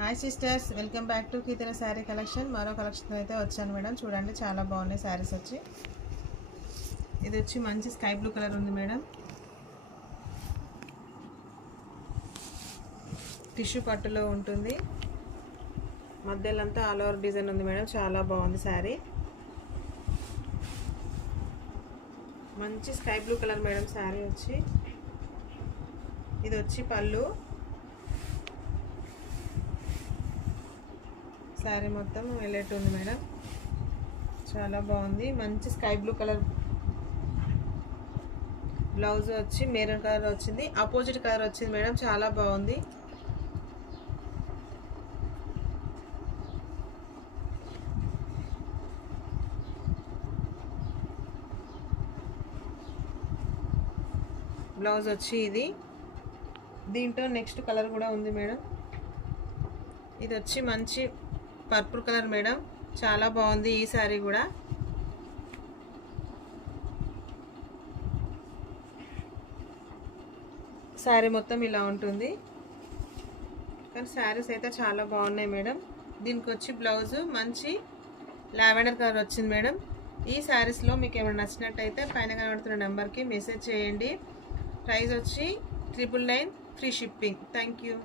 Hi sisters, welcome back to Keerthana sari collection. మరో collection అయితే వచ్చాను మేడం. చూడండి, చాలా బాగున్నాయి శారీస్ వచ్చి. ఇది వచ్చి మంచి స్కై బ్లూ కలర్ ఉంది మేడం. టిష్యూ పట్టులో ఉంటుంది. మధ్యలో అంతా ఆల్ ఓవర్ డిజైన్ ఉంది మేడం. చాలా బాగుంది శారీ. మంచి sky blue colour madam sari వచ్చి. ఇది వచ్చి పళ్ళు. శారీ మొత్తం వెళ్ళేట్టు ఉంది మేడం. చాలా బాగుంది. మంచి స్కై బ్లూ కలర్ బ్లౌజ్ వచ్చి మెరూన్ కలర్ వచ్చింది. ఆపోజిట్ కలర్ వచ్చింది మేడం. చాలా బాగుంది. బ్లౌజ్ వచ్చి ఇది. దీంట్లో నెక్స్ట్ కలర్ కూడా ఉంది మేడం. ఇది వచ్చి మంచి పర్పుల్ కలర్ మేడం. చాలా బాగుంది ఈ శారీ కూడా. శారీ మొత్తం ఇలా ఉంటుంది. కానీ శారీస్ అయితే చాలా బాగున్నాయి మేడం. దీనికి వచ్చి బ్లౌజు మంచి లావెండర్ కలర్ వచ్చింది మేడం. ఈ శారీస్లో మీకు ఏమైనా నచ్చినట్టయితే పైన కనబడుతున్న నెంబర్కి మెసేజ్ చేయండి. ప్రైస్ వచ్చి 999 ఫ్రీ షిప్పింగ్. Thank you.